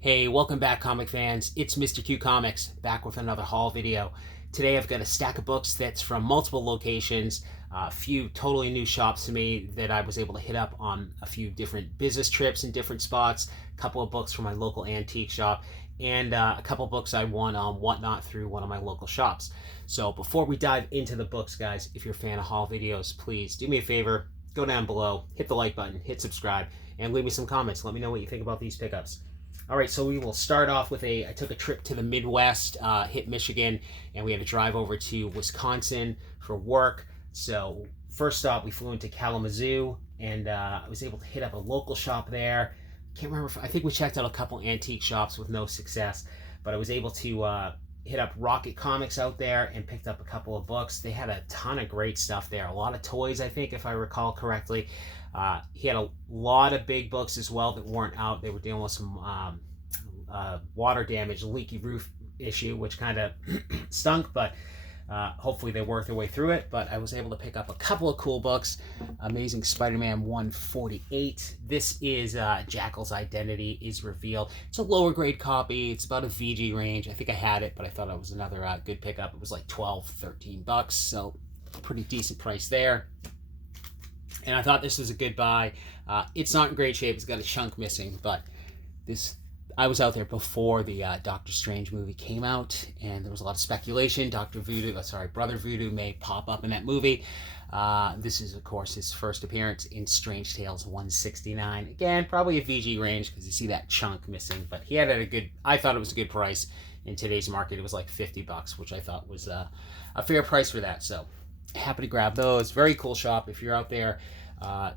Hey, welcome back, comic fans. It's Mr. Q Comics, back with another haul video. Today I've got a stack of books that's from multiple locations, a few totally new shops to me that I was able to hit up on a few different business trips in different spots, a couple of books from my local antique shop, and a couple of books I won on Whatnot through one of my local shops. So before we dive into the books, guys, if you're a fan of haul videos, please do me a favor, go down below, hit the like button, hit subscribe, and leave me some comments. Let me know what you think about these pickups. All right, so we will start off with I took a trip to the Midwest, hit Michigan, and we had to drive over to Wisconsin for work. So first stop, we flew into Kalamazoo, and I was able to hit up a local shop there. Can't remember, I think we checked out a couple antique shops with no success, but I was able to hit up Rocket Comics out there and picked up a couple of books. They had a ton of great stuff there. A lot of toys, I think, if I recall correctly. He had a lot of big books as well that weren't out. They were dealing with some water damage, leaky roof issue, which kind of stunk, but hopefully they worked their way through it. But I was able to pick up a couple of cool books. Amazing Spider-Man 148. This is Jackal's Identity is Revealed. It's a lower grade copy. It's about a VG range. I think I had it, but I thought it was another good pickup. It was like 12, 13 bucks, so pretty decent price there. And I thought this was a good buy. It's not in great shape. It's got a chunk missing, but I was out there before the Doctor Strange movie came out, and there was a lot of speculation. Brother Voodoo may pop up in that movie. This is, of course, his first appearance in Strange Tales 169. Again, probably a VG range because you see that chunk missing, but he had it at a good. I thought it was a good price. In today's market, it was like 50 bucks, which I thought was a fair price for that. So happy to grab those. Very cool shop. If you're out there,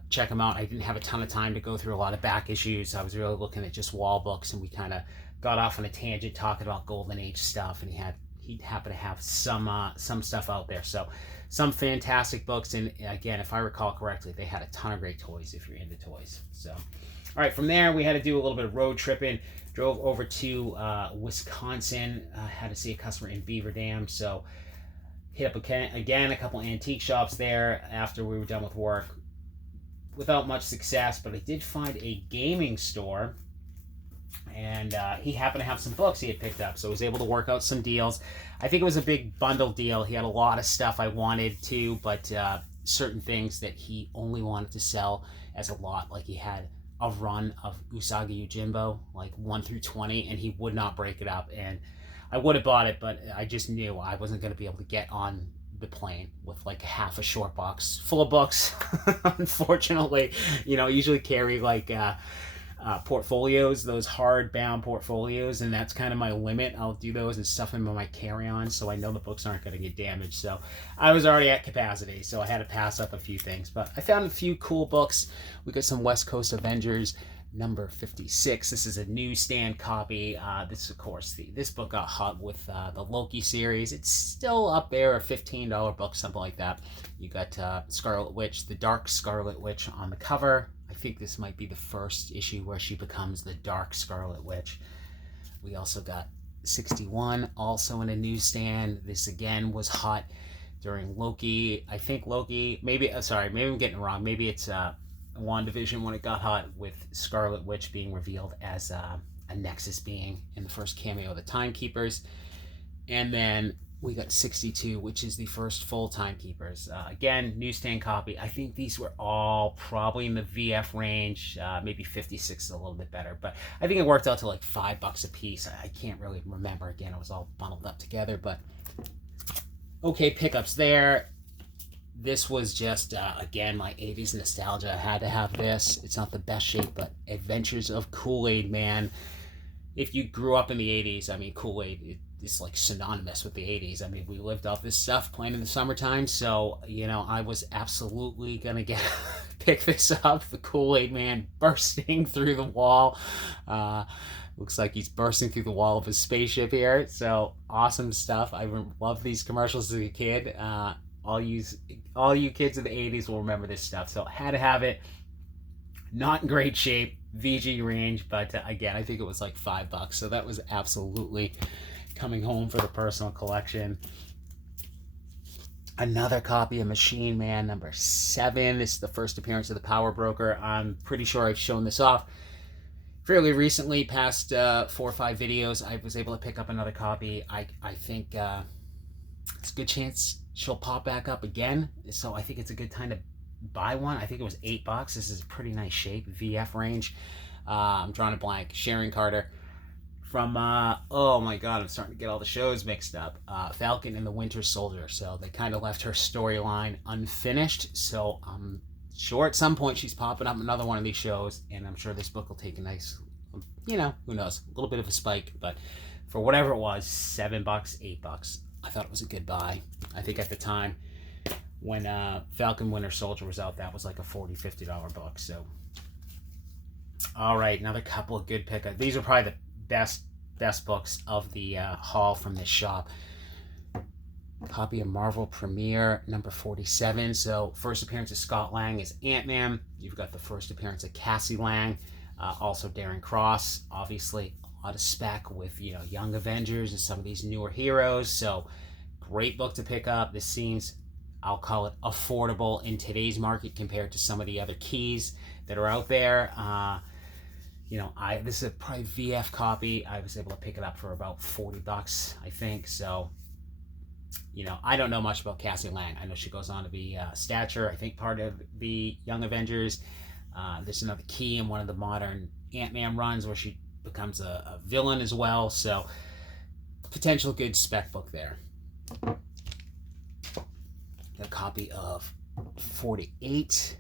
check them out. I didn't have a ton of time to go through a lot of back issues. I was really looking at just wall books, and we kind of got off on a tangent talking about Golden Age stuff, and he happened to have some stuff out there. So some fantastic books, and again, if I recall correctly, they had a ton of great toys if you're into toys. So all right, from there we had to do a little bit of road tripping. Drove over to Wisconsin, had to see a customer in Beaver Dam, so hit up again a couple antique shops there after we were done with work. Without much success, but I did find a gaming store, and he happened to have some books he had picked up, so I was able to work out some deals. I think it was a big bundle deal. He had a lot of stuff I wanted to, but certain things that he only wanted to sell as a lot, like he had a run of Usagi Yojimbo, like 1 through 20, and he would not break it up, and I would have bought it, but I just knew I wasn't going to be able to get on the plane with like half a short box full of books. Unfortunately, I usually carry like portfolios, those hardbound portfolios, and that's kind of my limit. I'll do those and stuff them in my carry-on, so I know the books aren't going to get damaged. So I was already at capacity, so I had to pass up a few things, but I found a few cool books. We got some West Coast Avengers number 56. This is a newsstand copy. This, of course, this book got hot with the Loki series. It's still up there, a $15 book, something like that. You got Scarlet Witch, the Dark Scarlet Witch on the cover. I think this might be the first issue where she becomes the Dark Scarlet Witch. We also got 61, also in a newsstand. This again was hot during Loki. I think Loki, maybe I'm getting it wrong. Maybe it's WandaVision when it got hot, with Scarlet Witch being revealed as a Nexus being in the first cameo of the Timekeepers. And then we got 62, which is the first full Timekeepers. Again, newsstand copy. I think these were all probably in the VF range. Maybe 56 is a little bit better, but I think it worked out to like $5 a piece. I can't really remember. Again, it was all bundled up together, but okay pickups there. This was just, again, my 80s nostalgia. I had to have this. It's not the best shape, but Adventures of Kool-Aid Man. If you grew up in the 80s, I mean, Kool-Aid is like synonymous with the 80s. I mean, we lived off this stuff playing in the summertime, so, I was absolutely going to pick this up. The Kool-Aid Man bursting through the wall. Looks like he's bursting through the wall of his spaceship here. So, awesome stuff. I loved these commercials as a kid. All you kids of the 80s will remember this stuff. So I had to have it. Not in great shape, VG range, but again, I think it was like $5. So that was absolutely coming home for the personal collection. Another copy of Machine Man number 7. This is the first appearance of the Power Broker. I'm pretty sure I've shown this off fairly recently, past 4 or 5 videos, I was able to pick up another copy. I think it's a good chance she'll pop back up again. So I think it's a good time to buy one. I think it was $8. This is a pretty nice shape, VF range. I'm drawing a blank. Sharon Carter from, oh my God, I'm starting to get all the shows mixed up. Falcon and the Winter Soldier. So they kind of left her storyline unfinished. So I'm sure at some point she's popping up another one of these shows, and I'm sure this book will take a nice, who knows, a little bit of a spike. But for whatever it was, $7, $8, I thought it was a good buy. I think at the time when Falcon Winter Soldier was out, that was like a $40, $50 book. So, all right, another couple of good pickups. These are probably the best books of the haul from this shop. Copy of Marvel Premiere number 47. So first appearance of Scott Lang as Ant-Man. You've got the first appearance of Cassie Lang, also Darren Cross. Obviously a lot of spec with Young Avengers and some of these newer heroes. So great book to pick up. This seems, I'll call it, affordable in today's market compared to some of the other keys that are out there. This is a probably VF copy. I was able to pick it up for about $40, I think. So, I don't know much about Cassie Lang. I know she goes on to be Stature, I think part of the Young Avengers. There's another key in one of the modern Ant-Man runs where she becomes a villain as well. So, potential good spec book there. Got a copy of 48.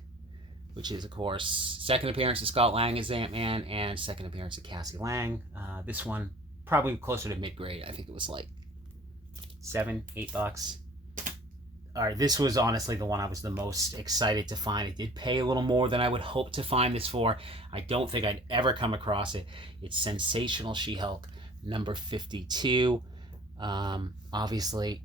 Which is, of course, second appearance of Scott Lang as Ant-Man and second appearance of Cassie Lang. This one, probably closer to mid-grade. I think it was like $7, $8. All right, this was honestly the one I was the most excited to find. It did pay a little more than I would hope to find this for. I don't think I'd ever come across it. It's Sensational She-Hulk, number 52. Obviously,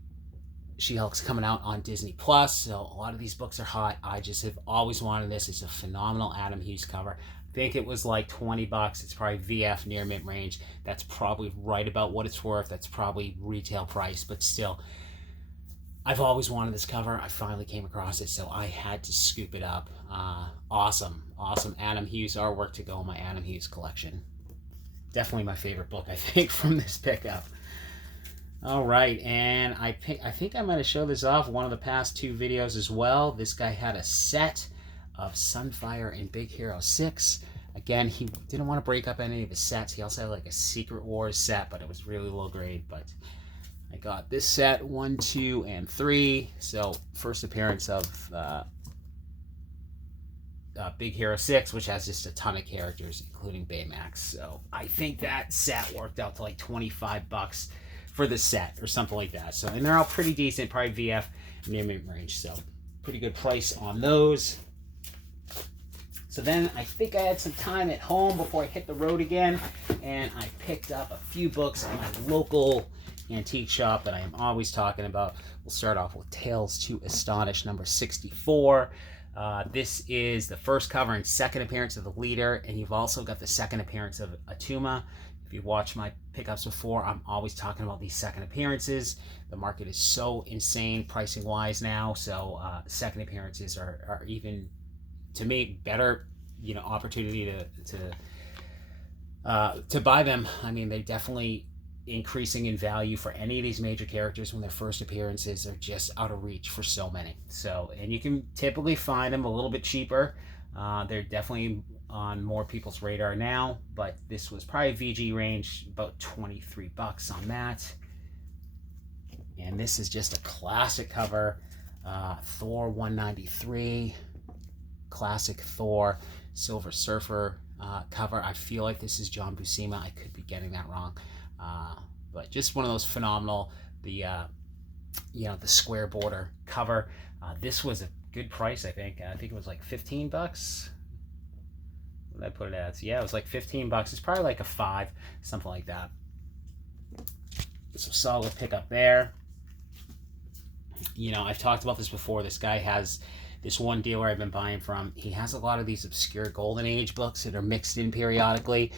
She-Hulk's coming out on Disney Plus, so a lot of these books are hot. I just have always wanted this. It's a phenomenal Adam Hughes cover. I think it was like $20. It's probably VF near mid range. That's probably right about what it's worth. That's probably retail price, but still, I've always wanted this cover. I finally came across it, so I had to scoop it up. Awesome Adam Hughes artwork to go in my Adam Hughes collection. Definitely my favorite book, I think, from this pickup. All right, and I think I might have showed this off one of the past 2 videos as well. This guy had a set of Sunfire and Big Hero 6. Again, he didn't want to break up any of his sets. He also had like a Secret Wars set, but it was really low grade. But I got this set 1, 2, and 3. So first appearance of Big Hero 6, which has just a ton of characters, including Baymax. So I think that set worked out to like $25 for the set or something like that. So, and they're all pretty decent, probably VF near mid range. So pretty good price on those. So then I think I had some time at home before I hit the road again, and I picked up a few books at my local antique shop that I am always talking about. We'll start off with Tales to Astonish number 64. This is the first cover and second appearance of the leader, and you've also got the second appearance of Atuma. If you watch my pickups before, I'm always talking about these second appearances. The market is so insane pricing wise now, so second appearances are even, to me, better opportunity to buy them. I mean, they definitely increasing in value for any of these major characters when their first appearances are just out of reach for so many. So, and you can typically find them a little bit cheaper. They're definitely on more people's radar now, but this was probably VG range, about $23 on that. And this is just a classic cover, Thor 193, classic Thor, Silver Surfer cover. I feel like this is John Buscema. I could be getting that wrong, but just one of those phenomenal, the square border cover. This was a good price, I think. I think it was like $15. What did I put it as? Yeah, it was like $15. It's probably like a 5, something like that. So solid pickup there. I've talked about this before. This guy has this one dealer I've been buying from. He has a lot of these obscure Golden Age books that are mixed in periodically.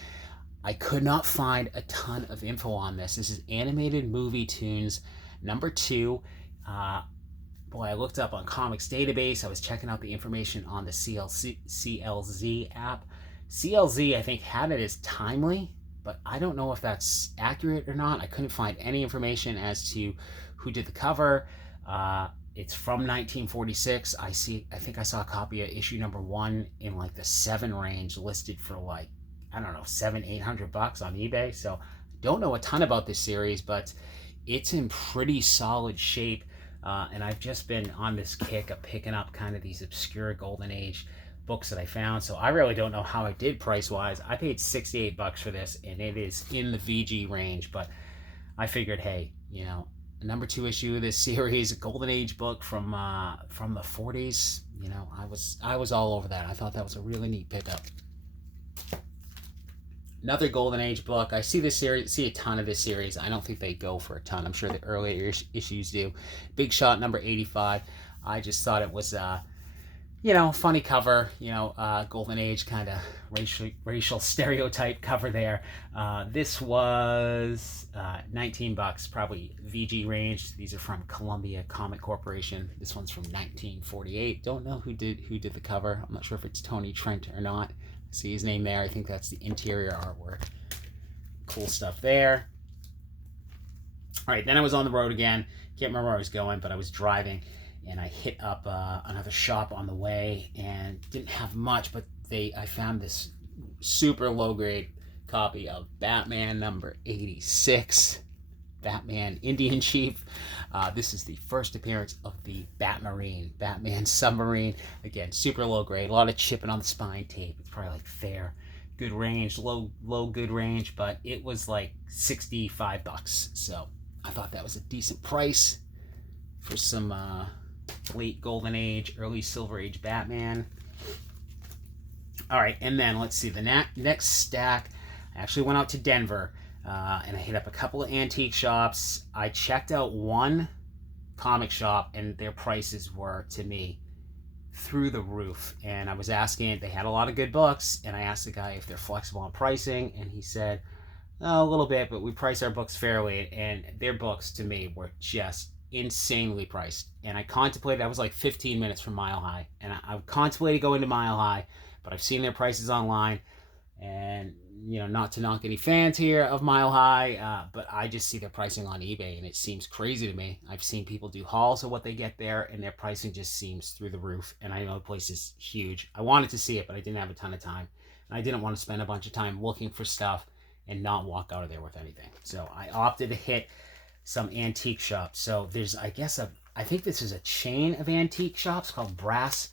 I could not find a ton of info on this. This is Animated Movie Tunes number 2. Boy, I looked up on Comics Database. I was checking out the information on the CLZ app. CLZ, I think, had it as timely, but I don't know if that's accurate or not. I couldn't find any information as to who did the cover. It's from 1946. I think I saw a copy of issue number 1 in like the 7 range, listed for like, I don't know, $700-800 on eBay. So I don't know a ton about this series, but it's in pretty solid shape. And I've just been on this kick of picking up kind of these obscure Golden Age books that I found. So I really don't know how I did price-wise. I paid $68 for this, and it is in the VG range. But I figured, hey, you know, number 2 issue of this series, a Golden Age book from the 40s. You know, I was all over that. I thought that was a really neat pickup. Another Golden Age book. I see this series, see a ton of this series. I don't think they go for a ton. I'm sure the earlier issues do. Big Shot number 85. I just thought it was you know, funny cover, you know, Golden Age kind of racial stereotype cover there. This was $19, probably VG range. These are from Columbia Comic Corporation. This one's from 1948. Don't know who did the cover. I'm not sure if it's Tony Trent or not. See his name there. I think that's the interior artwork. Cool stuff there. All right, then I was on the road again. Can't remember where I was going, but I was driving, and I hit up another shop on the way, and didn't have much, but I found this super low grade copy of Batman number 86, Batman Indian Chief. This is the first appearance of the Batman submarine. Again, super low grade, a lot of chipping on the spine tape. It's probably like fair, good range, low good range, but it was like $65. So I thought that was a decent price for some late Golden Age, early Silver Age Batman. All right, and then let's see, the next stack. I actually went out to Denver, and I hit up a couple of antique shops. I checked out one comic shop, and their prices were, to me, through the roof. And I was asking, they had a lot of good books, and I asked the guy if they're flexible on pricing, and he said, oh, a little bit, but we price our books fairly. And their books, to me, were just insanely priced. And I contemplated, I was like 15 minutes from Mile High, and I contemplated going to Mile High, but I've seen their prices online, and you know, not to knock any fans here of Mile High, but I just see their pricing on eBay, and it seems crazy to me. I've seen people do hauls of what they get there, and their pricing just seems through the roof. And I know the place is huge. I wanted to see it, but I didn't have a ton of time, and I didn't want to spend a bunch of time looking for stuff and not walk out of there with anything. So I opted to hit some antique shops. So there's, I guess, I think this is a chain of antique shops called Brass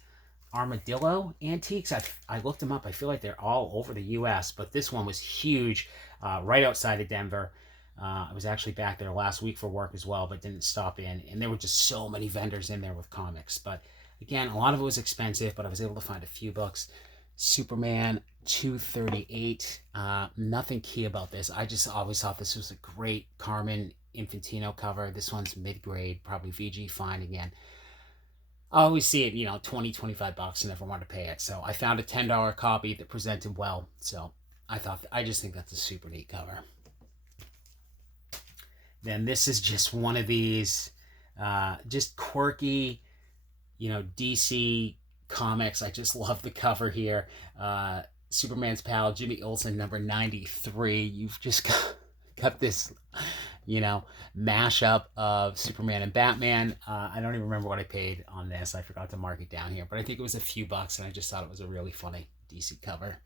Armadillo Antiques. I looked them up. I feel like they're all over the U.S., but this one was huge, right outside of Denver. I was actually back there last week for work as well, but didn't stop in. And there were just so many vendors in there with comics. But again, a lot of it was expensive, but I was able to find a few books. Superman 238. Nothing key about this. I just always thought this was a great Carmen Infantino cover. This one's mid-grade, probably VG fine again. I always see it, you know, $20-25 and never want to pay it. So I found a $10 copy that presented well. So I just think that's a super neat cover. Then this is just one of these just quirky, you know, DC comics. I just love the cover here. Superman's pal, Jimmy Olsen, number 93. You've just got this, you know, mashup of Superman and Batman. I don't even remember what I paid on this. I forgot to mark it down here, but I think it was a few bucks, and I just thought it was a really funny DC cover.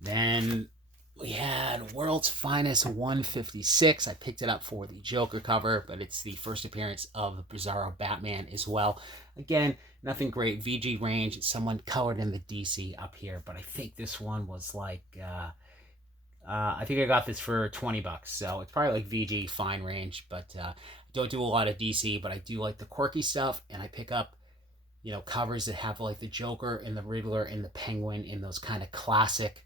Then we had World's Finest 156. I picked it up for the Joker cover, but it's the first appearance of Bizarro Batman as well. Again, nothing great. VG range. Someone colored in the DC up here, but I think this one was like... I think I got this for $20, so it's probably like VG fine range, but don't do a lot of DC, but I do like the quirky stuff, and I pick up, you know, covers that have like the Joker and the Riddler and the Penguin in those kind of classic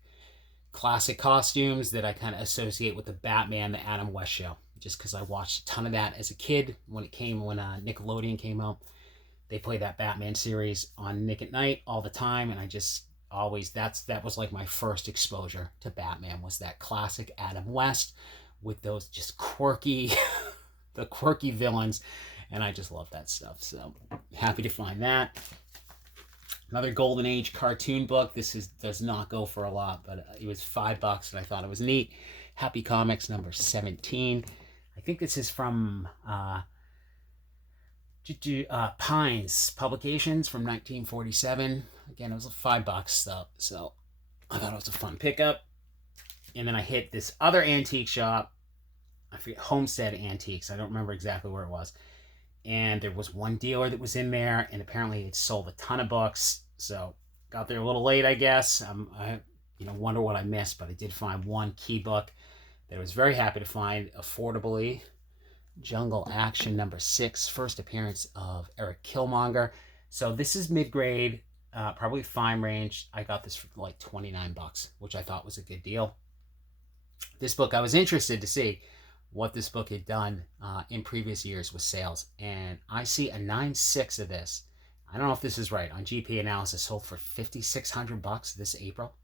costumes that I kind of associate with the Batman, the Adam West show, just because I watched a ton of that as a kid when Nickelodeon came out. They played that Batman series on Nick at Night all the time, and I just always, that was like my first exposure to Batman, was that classic Adam West with those just quirky the quirky villains, and I just love that stuff. So happy to find that. Another Golden Age cartoon book. Does not go for a lot, but it was $5 and I thought it was neat. Happy Comics number 17. I think this is from Pines Publications from 1947. Again, it was $5 though, so I thought it was a fun pickup. And then I hit this other antique shop. I forget, Homestead Antiques. I don't remember exactly where it was. And there was one dealer that was in there, and apparently it sold a ton of books. So got there a little late, I guess. I wonder what I missed, but I did find one key book that I was very happy to find affordably. Jungle Action number 6, first appearance of Eric Killmonger. So this is mid-grade, probably fine range. I got this for like $29, which I thought was a good deal. This book, I was interested to see what this book had done in previous years with sales, and I see a 9.6 of this. I don't know if this is right. On GP Analysis, sold for $5,600 this April.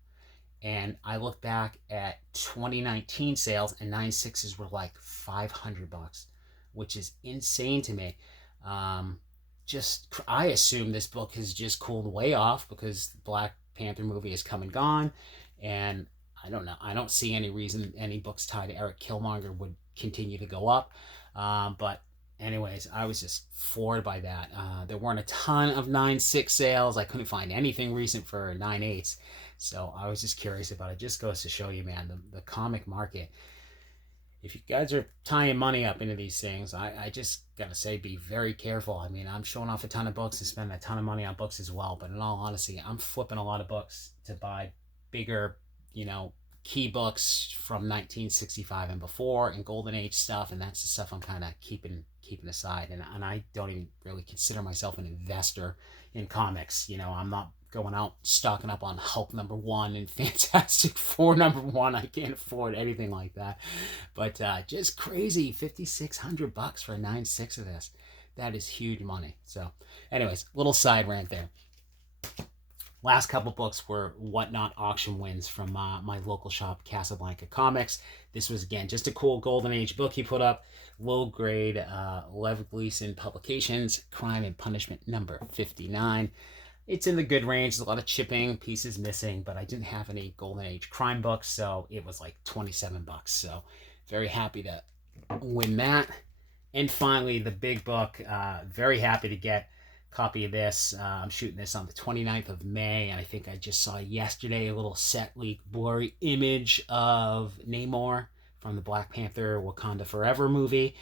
And I look back at 2019 sales, and 9.6s were like $500, which is insane to me. I assume this book has just cooled way off because the Black Panther movie is come and gone, and I don't know. I don't see any reason any books tied to Eric Killmonger would continue to go up. But anyways, I was just floored by that. There weren't a ton of 9.6 sales. I couldn't find anything recent for 9.8s. So I was just curious about it. Just goes to show you, man, the comic market. If you guys are tying money up into these things, I just got to say, be very careful. I mean, I'm showing off a ton of books and spending a ton of money on books as well. But in all honesty, I'm flipping a lot of books to buy bigger, key books from 1965 and before, and Golden Age stuff, and that's the stuff I'm kind of keeping aside. And I don't even really consider myself an investor in comics. I'm not going out stocking up on Hulk #1 and Fantastic Four #1. I can't afford anything like that. But just crazy, $5,600 for a 9.6 of this. That is huge money. So, anyways, little side rant there. Last couple books were Whatnot auction wins from my local shop, Casablanca Comics. This was, again, just a cool Golden Age book he put up. Low grade, Lev Gleason Publications, Crime and Punishment number 59. It's in the good range. There's a lot of chipping, pieces missing, but I didn't have any Golden Age crime books, so it was like $27. So very happy to win that. And finally, the big book. Very happy to get copy of this. I'm shooting this on the 29th of May, and I think I just saw yesterday a little set leak blurry image of Namor from the Black Panther Wakanda Forever movie,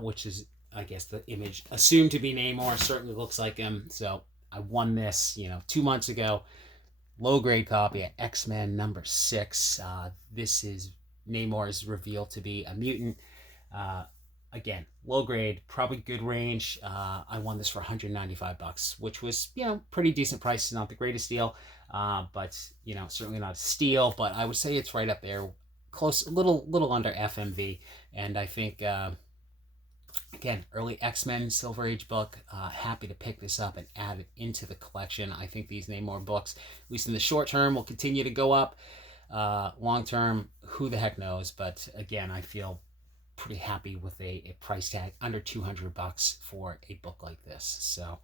which is, I guess, the image assumed to be Namor. Certainly looks like him. So I won this 2 months ago. Low grade copy at X-Men number 6. This is Namor is revealed to be a mutant. Again, low grade, probably good range. I won this for $195, which was, pretty decent price. Not the greatest deal, but, certainly not a steal. But I would say it's right up there, close, a little under FMV. And I think, again, early X-Men Silver Age book. Happy to pick this up and add it into the collection. I think these Namor books, at least in the short term, will continue to go up. Long term, who the heck knows? But again, I feel pretty happy with a price tag under $200 for a book like this. So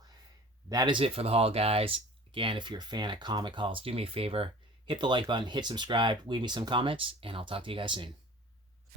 that is it for the haul, guys. Again, if you're a fan of comic hauls, do me a favor, hit the like button, hit subscribe, leave me some comments, and I'll talk to you guys soon.